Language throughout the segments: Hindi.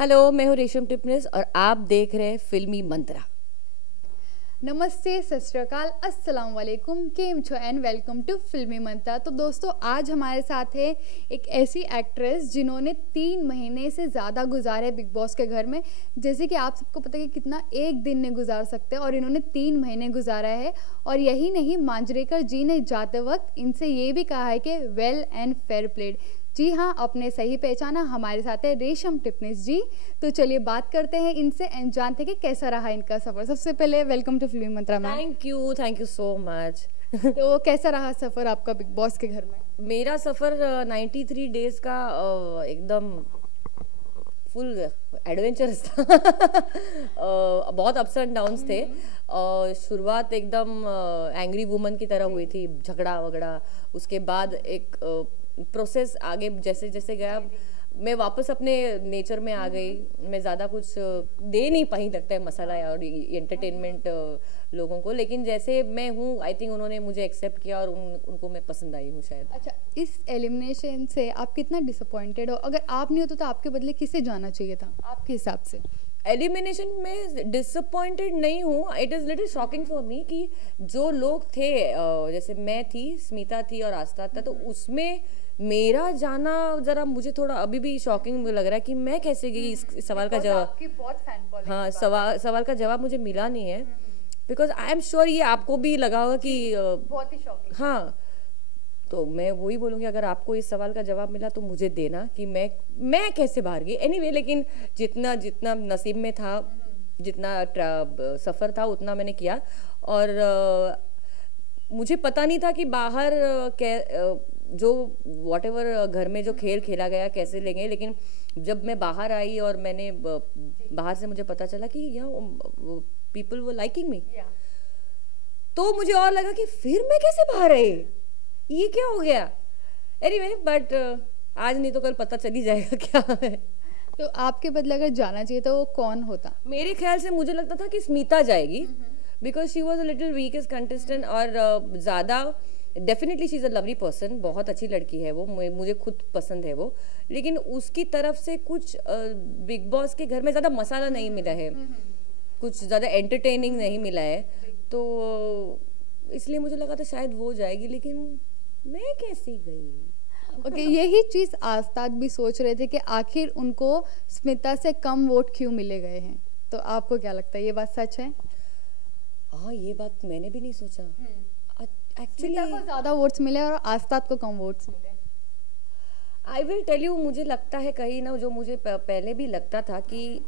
हेलो, मैं हूँ रेशम टिपनिस और आप देख रहे हैं फिल्मी मंत्रा। नमस्ते, सत श्री अकाल, अस्सलाम वालेकुम, केम छो एंड वेलकम टू फिल्मी मंत्रा। तो दोस्तों, आज हमारे साथ है एक ऐसी एक्ट्रेस जिन्होंने 3 महीने से ज़्यादा गुजारे बिग बॉस के घर में। जैसे कि आप सबको पता है कि कितना एक दिन ने गुजार सकते हैं, और इन्होंने 3 महीने गुजारा है। और यही नहीं, मांजरेकर जी ने जाते वक्त इनसे ये भी कहा है कि वेल एंड फेयर प्लेड। जी हाँ, आपने सही पहचाना, हमारे साथ है रेशम टिपनिस जी। तो चलिए बात करते हैं इनसे एंड जानते हैं कि कैसा रहा इनका सफ़र। सबसे पहले welcome to Filmy Mantra ma'am. Thank you so much. तो कैसा रहा सफ़र आपका बिग बॉस के घर में? मेरा सफ़र 93 डेज का एकदम फुल एडवेंचरस था। बहुत अप्स एंड डाउन्स थे। शुरुआत एकदम एंग्री वुमन की तरह हुई थी, झगड़ा वगड़ा। उसके बाद एक प्रोसेस आगे जैसे जैसे गया, मैं वापस अपने नेचर में आ गई। मैं ज़्यादा कुछ दे नहीं पाई, लगता है मसाला और एंटरटेनमेंट लोगों को, लेकिन जैसे मैं हूँ आई थिंक उन्होंने मुझे एक्सेप्ट किया और उनको मैं पसंद आई हूँ शायद। अच्छा, इस एलिमिनेशन से आप कितना डिसअपॉइंटेड हो? अगर आप नहीं होते तो आपके बदले किसे जाना चाहिए था आपके हिसाब से? एलिमिनेशन में डिसअपॉइंटेड नहीं हूँ। It is little shocking for me कि जो लोग थे, जैसे मैं थी, स्मिता थी और आस्था था, तो उसमें मेरा जाना जरा मुझे थोड़ा अभी भी शॉकिंग लग रहा है कि मैं कैसे गई। इस सवाल का जवाब, आपकी बहुत फैन फॉलोइंग। हाँ, सवाल का जवाब मुझे मिला नहीं है। बिकॉज आई एम श्योर ये आपको भी लगा होगा कि बहुत ही शॉकिंग। हाँ, तो मैं वही बोलूँगी, अगर आपको इस सवाल का जवाब मिला तो मुझे देना कि मैं कैसे बाहर गई। एनीवे, लेकिन जितना जितना नसीब में था, जितना सफ़र था, उतना मैंने किया। और मुझे पता नहीं था कि बाहर जो व्हाटएवर घर में जो खेल खेला गया कैसे लेंगे, लेकिन जब मैं बाहर आई और मैंने बाहर से मुझे पता चला कि पीपल वर लाइकिंग मी, तो मुझे और लगा कि फिर मैं कैसे बाहर आई, ये क्या हो गया। एनीवे, बट आज नहीं तो कल पता चल ही जाएगा क्या है। तो आपके बदले अगर जाना चाहिए तो वो कौन होता? मेरे ख्याल से मुझे लगता था कि स्मिता जाएगी, because she was a little weakest contestant. और ज़्यादा definitely she is a lovely person, बहुत अच्छी लड़की है वो, मुझे खुद पसंद है वो। लेकिन उसकी तरफ से कुछ बिग बॉस के घर में ज़्यादा मसाला नहीं मिला है, कुछ ज़्यादा एंटरटेनिंग नहीं मिला है, तो इसलिए मुझे लगा था शायद वो जाएगी, लेकिन मैं कैसी गई। ओके, यही चीज़ आस्ताद भी सोच रहे थे कि आखिर उनको स्मिता से कम वोट क्यों मिले गए हैं। तो आपको क्या लगता है, ये बात सच है? हाँ, ये बात मैंने भी नहीं सोचा एक्चुअली। स्मिता को ज़्यादा वोट्स मिले और आस्ताद को कम वोट्स मिले। आई विल टेल यू, मुझे लगता है कहीं ना, जो मुझे पहले भी लगता था कि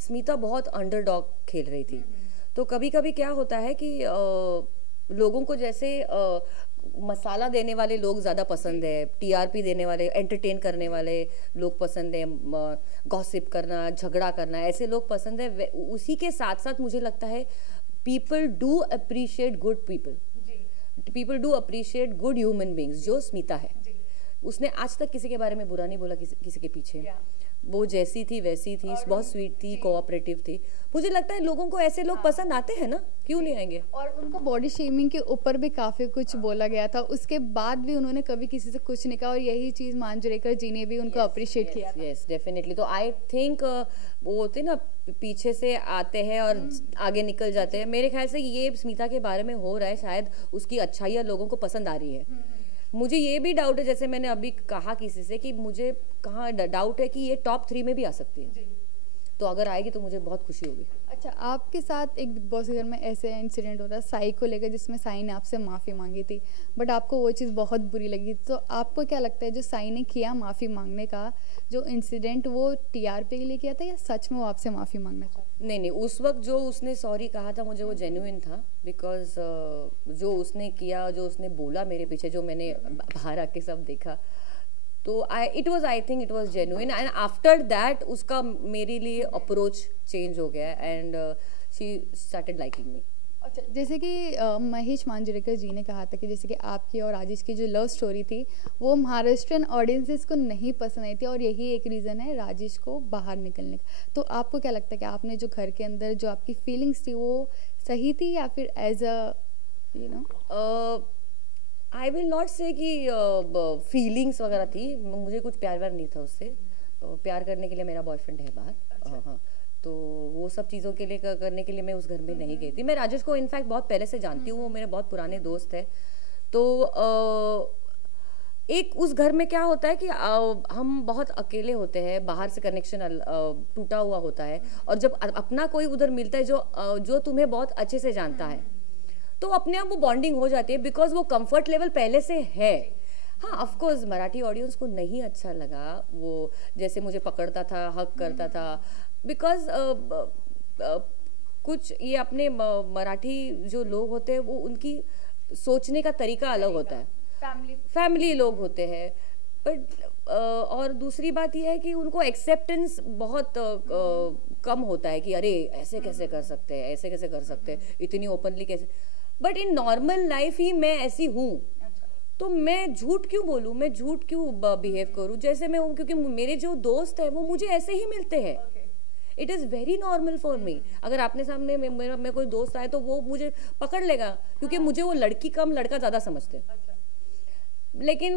स्मिता बहुत अंडरडॉग खेल रही थी। तो कभी कभी क्या होता है कि लोगों को जैसे मसाला देने वाले लोग ज़्यादा पसंद है, टीआरपी देने वाले, एंटरटेन करने वाले लोग पसंद है, गॉसिप करना, झगड़ा करना, ऐसे लोग पसंद है। उसी के साथ साथ मुझे लगता है people do appreciate good people, people do appreciate good human beings, जो स्मिता है। उसने आज तक किसी के बारे में बुरा नहीं बोला, किसी के पीछे। वो जैसी थी वैसी थी, बहुत स्वीट थी, कोऑपरेटिव थी। मुझे लगता है लोगों को ऐसे लोग पसंद आते हैं ना, क्यों नहीं आएंगे। और उनको बॉडी शेमिंग के ऊपर भी काफ़ी कुछ बोला गया था, उसके बाद भी उन्होंने कभी किसी से कुछ नहीं कहा, और यही चीज़ मांजरेकर जी ने भी उनको अप्रिशिएट किया था। Yes, definitely. तो आई थिंक वो होते ना, पीछे से आते हैं और आगे निकल जाते हैं। मेरे ख्याल से ये स्मिता के बारे में हो रहा है, शायद उसकी अच्छाइयाँ लोगों को पसंद आ रही है। मुझे ये भी डाउट है, जैसे मैंने अभी कहा किसी से, कि मुझे कहाँ डाउट है कि ये टॉप 3 में भी आ सकती है। तो अगर आएगी तो मुझे बहुत खुशी होगी। अच्छा, आपके साथ एक बिग बॉस के घर में ऐसे इंसिडेंट होता है साई को लेकर, जिसमें साई ने आपसे माफ़ी मांगी थी, बट आपको वो चीज़ बहुत बुरी लगी। तो आपको क्या लगता है, जो साई ने किया माफ़ी मांगने का जो इंसिडेंट, वो टीआरपी के लिए किया था या सच में वो आपसे माफ़ी मांगना चाहता? नहीं, उस वक्त जो उसने सॉरी कहा था, मुझे वो जेन्युइन था। बिकॉज जो उसने किया, जो उसने बोला मेरे पीछे, जो मैंने बाहर आके सब देखा, तो it think it was genuine. And after that उसका मेरे लिए अप्रोच चेंज हो गया, एंड शी स्टार्टेड लाइकिंग मी। अच्छा, जैसे कि महेश मांजरेकर जी ने कहा था कि जैसे कि आपकी और राजेश की जो लव स्टोरी थी, वो महाराष्ट्रियन ऑडियंसेस को नहीं पसंद आई थी, और यही एक रीज़न है राजेश को बाहर निकलने का। तो आपको क्या लगता है कि आपने जो घर के अंदर जो आपकी फीलिंग्स थी, वो सही थी, या फिर as a I will not say कि फीलिंग्स वगैरह थी, मुझे कुछ प्यार व्यार नहीं था उससे। प्यार करने के लिए मेरा बॉयफ्रेंड है बाहर। अच्छा। हाँ, तो वो सब चीज़ों के लिए करने के लिए मैं उस घर में नहीं गई थी। मैं राजेश को इनफैक्ट बहुत पहले से जानती हूँ, वो मेरे बहुत पुराने दोस्त है। तो एक उस घर में क्या होता है कि हम बहुत अकेले होते हैं, बाहर से कनेक्शन टूटा हुआ होता है, और जब अपना कोई उधर मिलता है जो तुम्हें बहुत अच्छे से जानता है, तो अपने आप वो बॉन्डिंग हो जाती है, बिकॉज वो कंफर्ट लेवल पहले से है। हाँ, ऑफ कोर्स मराठी ऑडियंस को नहीं अच्छा लगा वो, जैसे मुझे पकड़ता था, हक करता था, बिकॉज कुछ ये अपने मराठी जो लोग होते हैं वो उनकी सोचने का तरीका अलग होता है, फैमिली लोग होते हैं। बट और दूसरी बात यह है कि उनको एक्सेप्टेंस बहुत कम होता है कि अरे ऐसे कैसे कर सकते हैं, ऐसे कैसे कर सकते हैं, इतनी ओपनली कैसे। बट इन नॉर्मल लाइफ ही मैं ऐसी हूँ, तो मैं झूठ क्यों बोलूँ, मैं झूठ क्यों बिहेव करूँ जैसे मैं हूँ, क्योंकि मेरे जो दोस्त हैं वो मुझे ऐसे ही मिलते हैं। It is very normal for me. अगर आपने सामने मेरा कोई दोस्त आए तो वो मुझे पकड़ लेगा, क्योंकि मुझे वो लड़की कम लड़का ज़्यादा समझते हैं। लेकिन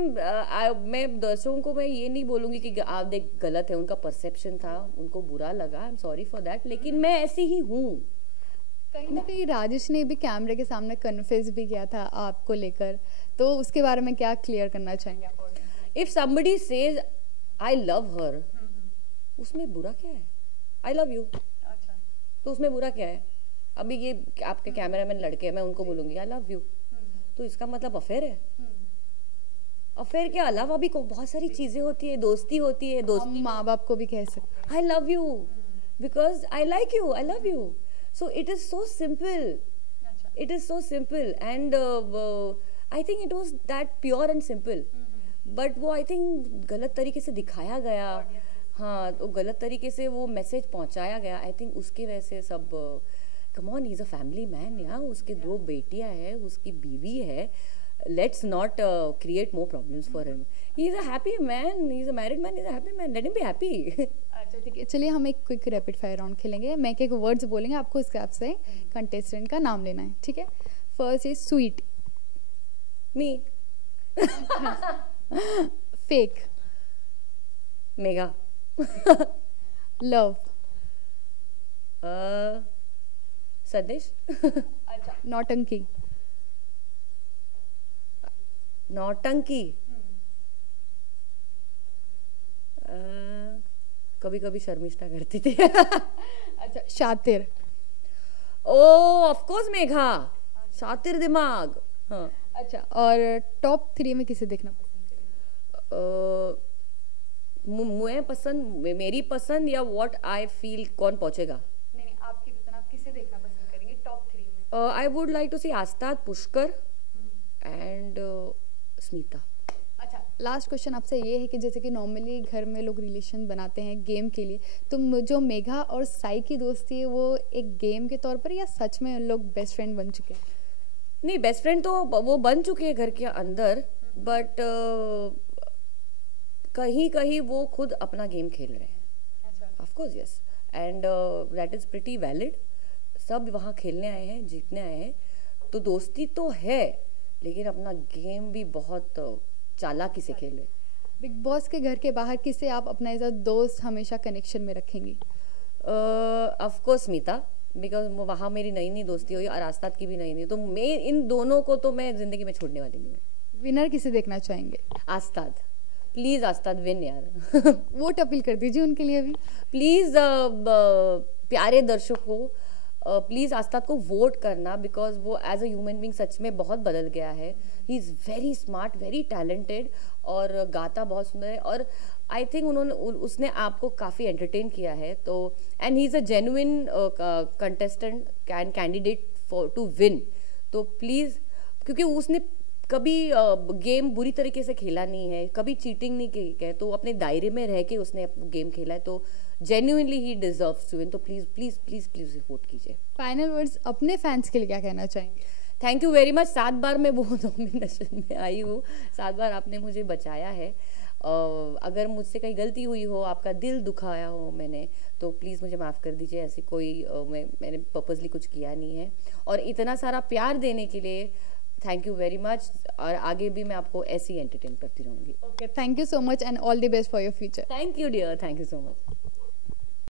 मैं दर्शकों को मैं ये नहीं बोलूँगी कि आप देख गलत है, उनका परसेप्शन था, उनको बुरा लगा, I am sorry for that, लेकिन मैं ऐसी ही हूँ। कहीं ना कहीं राजेश ने भी कैमरे के सामने कन्फेस भी किया था आपको लेकर, तो उसके बारे में क्या क्लियर करना चाहेंगे आप? If somebody says I love हर, उसमें बुरा क्या है? आई लव यू, तो उसमें बुरा क्या है? अभी ये आपके कैमरामैन लड़के हैं, मैं उनको बोलूंगी आई लव यू, तो इसका मतलब अफेयर है? अफेयर के अलावा भी बहुत सारी चीजें होती है, दोस्ती होती है, दोस्ती माँ बाप को भी कह सकते हैं I love you because I like you, I love you. So it is so simple. It is so simple, and I think it was that pure and simple. But वो I think गलत तरीके से दिखाया गया, हाँ, तो गलत तरीके से वो मैसेज पहुंचाया गया। I think उसके वजह से सब come on, he's a family man, यार, उसके 2 बेटियां हैं, उसकी बीवी है। Let's not create more problems for him. He's a happy man. He's a married man. He's a happy man. Let him be happy. अच्छा ठीक है, चलिए हम एक क्विक रैपिड फायर राउंड खेलेंगे। मैं एक वर्ड्स बोलेंगे, आपको इसके आपसे कंटेस्टेंट का नाम लेना है, ठीक है? First is sweet. Me. Fake. Mega. Love. सदेश। अच्छा, नौटंकी। नौटंकी। कभी कभी शर्मिष्ठा करती थी। अच्छा, शातिर। ओ ऑफ कोर्स मेघा, शातिर दिमाग। हाँ। अच्छा, और टॉप 3 में किसे देखना पसंद करेंगे? मैं पसंद, मेरी पसंद या व्हाट आई फील, कौन पहुंचेगा? नहीं, आपकी पसंद, आप किसे देखना पसंद करेंगे टॉप 3 में? I would like to see Astad, Pushkar and Smita. अच्छा, लास्ट क्वेश्चन आपसे ये है कि जैसे कि नॉर्मली घर में लोग रिलेशन बनाते हैं गेम के लिए, तो जो मेघा और साई की दोस्ती है वो एक गेम के तौर पर या सच में उन लोग बेस्ट फ्रेंड बन चुके हैं? नहीं, बेस्ट फ्रेंड तो वो बन चुके हैं घर के अंदर, बट कहीं कहीं वो खुद अपना गेम खेल रहे हैं। अच्छा, of course yes, and that is pretty valid. सब वहाँ खेलने आए हैं, जीतने आए हैं, तो दोस्ती तो है, लेकिन अपना गेम भी बहुत चालाकी से खेले। बिग बॉस के घर के बाहर किसे आप अपना एज अ दोस्त हमेशा कनेक्शन में रखेंगी? ऑफ कोर्स स्मिता, बिकॉज वहाँ मेरी नई नई दोस्ती हुई और आस्ताद की भी नई नई, तो मैं इन दोनों को तो मैं जिंदगी में छोड़ने वाली नहीं हूँ। विनर किसे देखना चाहेंगे? आस्ताद, प्लीज आस्ताद विन यार। वोट अपील कर दीजिए उनके लिए भी प्लीज। प्यारे दर्शकों, प्लीज आस्ताद को वोट करना, बिकॉज वो एज अ ह्यूमन बीइंग सच में बहुत बदल गया है। He is very smart, very talented, और गाता बहुत सुंदर है, और आई थिंक उसने आपको काफ़ी एंटरटेन किया है। तो and he is a genuine contestant candidate for to win. तो प्लीज़, क्योंकि उसने कभी गेम बुरी तरीके से खेला नहीं है, कभी चीटिंग नहीं की है, तो अपने दायरे में रह के उसने गेम खेला है, तो जेन्युइनली ही डिजर्व्स टू विन। तो please please please please vote कीजिए। फाइनल वर्ड्स अपने फैंस के लिए क्या कहना चाहेंगे? Thank you very much. 7 बार मैं वो नॉमिनेशन में आई हूँ, 7 बार आपने मुझे बचाया है। अगर मुझसे कहीं गलती हुई हो, आपका दिल दुखाया हो मैंने, तो प्लीज़ मुझे माफ़ कर दीजिए। ऐसी कोई मैंने पर्पसली कुछ किया नहीं है। और इतना सारा प्यार देने के लिए थैंक यू वेरी मच, और आगे भी मैं आपको ऐसे ही एंटरटेन करती रहूँगी। Okay, thank you so much and all the best for your future. Thank you dear, thank you so much.